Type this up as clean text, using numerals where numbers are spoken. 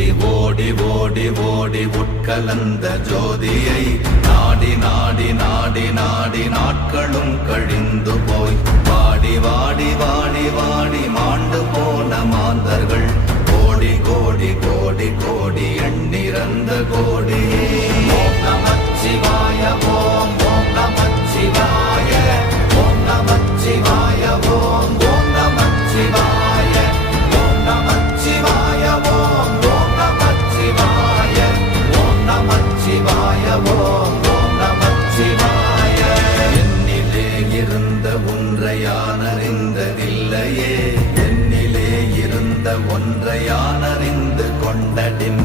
ஓடி ஓடி ஓடி உட்கலந்த ஜோதியை நாடி நாடி நாடி நாடி நாட்களும் கழிந்து போய் வாடி வாடி வாடி வாடி மாண்டு போன மாந்தர்கள் கோடி கோடி கோடி கோடி எண்ணிறந்த கோடி. ஓம் நமச்சிவாய ஓம் ஓம் நமச்சிவாய ஓம் நமச்சிவாய ஓம் ஓம் நமச்சிவாய ஓம் நமச்சிவாய ஓம் ஓம் நமச்சிவாய ஓம் நமச்சிவாய ஓம் ஓம் நமச்சிவாய. என்னிலே இருந்த ஒன்றை யான் அறிந்ததில்லையே, என்னிலே இருந்த ஒன்றை யான் அறிந்து கொண்டடின்